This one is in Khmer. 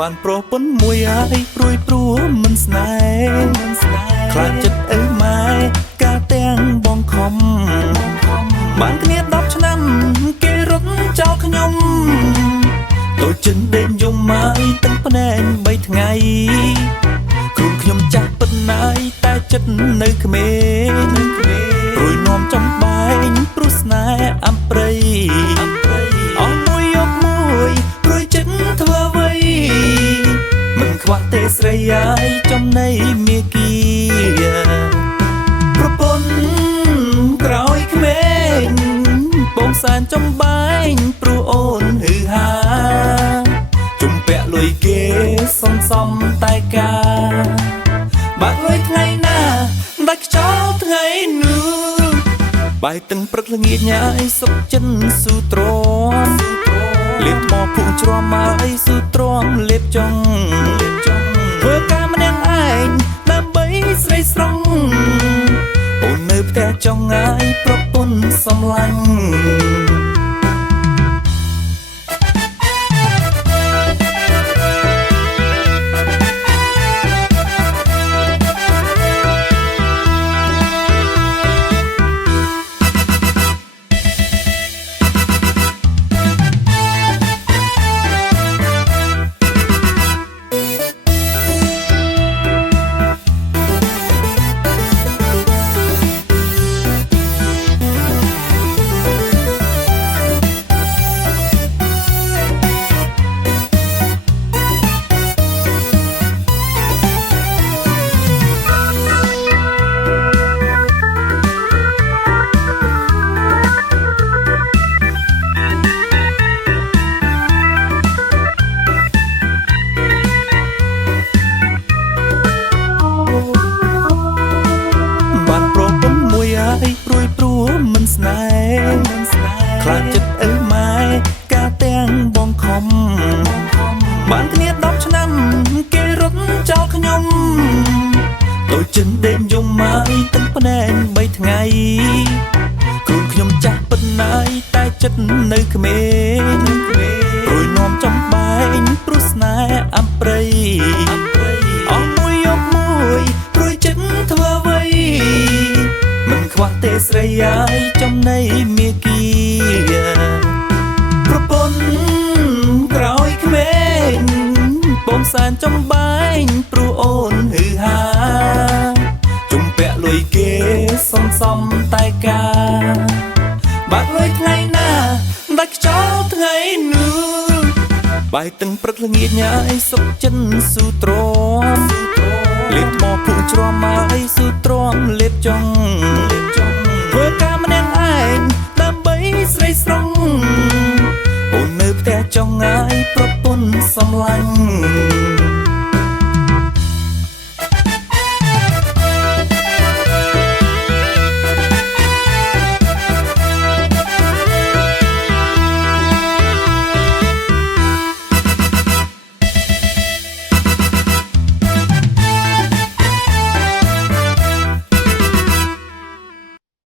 បានប្រពន្ធមួយហើយព្រួយព្រួមិនស្នេហ៍ខ្លាចចិត្តអើម៉ែកាទាំងបងខំបានគ្នា10ឆ្នាំគេរត់ចោលខ្ញុំតូចចិនដេញយំម៉ាយទាំងភ្នែក3ថ្ងៃខ្លួនខ្ញុំចាស់ប៉ុណ្ណាយតែចិត្តនៅក្មេងព្រួយនាំចំបែងព្រោះស្នេហ៍អំព្រៃអស់មួយយកមួយព្រួយចិត្តធ្វើអ្វីមិនខ្វះទេស្រីយាយចំណៃមាគីប្រពន្ធក្រោយក្មេងបងសានចំបែងព្រោះអូនហឺហាជំពាក់លុយគេសំតែកាបាក់លុយថ្ងៃណាដាច់ខ្យល់ថ្ងៃនោះបាយទឹកព្រឹកល្ងាចញ៉ាយសុកចិនស៊ូទ្រាំលេបថ្មភូច្រំហើយស៊ូទ្រាំលេបចុងធ្វើការម្នាក់ឯងដើម្បីស្រីស្រង់អូននៅផ្ទះចង់ងាយប្រពន្ធសំឡាញ់ព្រួយព្រួមិនស្នេហ៍ខ្លាចចិត្តអើម៉ែកាទាំងបងខំបានគ្នា10ឆ្នាំគេរត់ចោលខ្ញុំតូចចិនដេញយំម៉ាយទាំងភ្នែក3ថ្ងៃខ្លួនខ្ញុំចាស់ប៉ុណ្ណាយតែចិត្តនៅក្មេងព្រួយនាំចំបែងព្រោះស្នេហ៍អំព្រៃអស់មួយយកមួយព្រួយចិត្តធ្វើអ្វីមិនខ្វះទេស្រីយាយចំណៃមាគីប្រពន្ធក្រោយក្មេងបងសានចំបែងព្រោះអូនហឺហាជំពាក់លុយគេសំតែកាបាក់លុយថ្ងៃណាដាច់ខ្យល់ថ្ងៃនោះបាយទឹកព្រឹកល្ងាចញ៉ាយសុកចិនស៊ូទ្រាំលេបថ្មភូច្រំហើយស៊ូទ្រាំលេបចុងធ្វើការម្នាក់ឯងដើម្បីស្រីស្រង់អូននៅផ្ទះចង់ងាយប្រពន្ធសំឡាញ់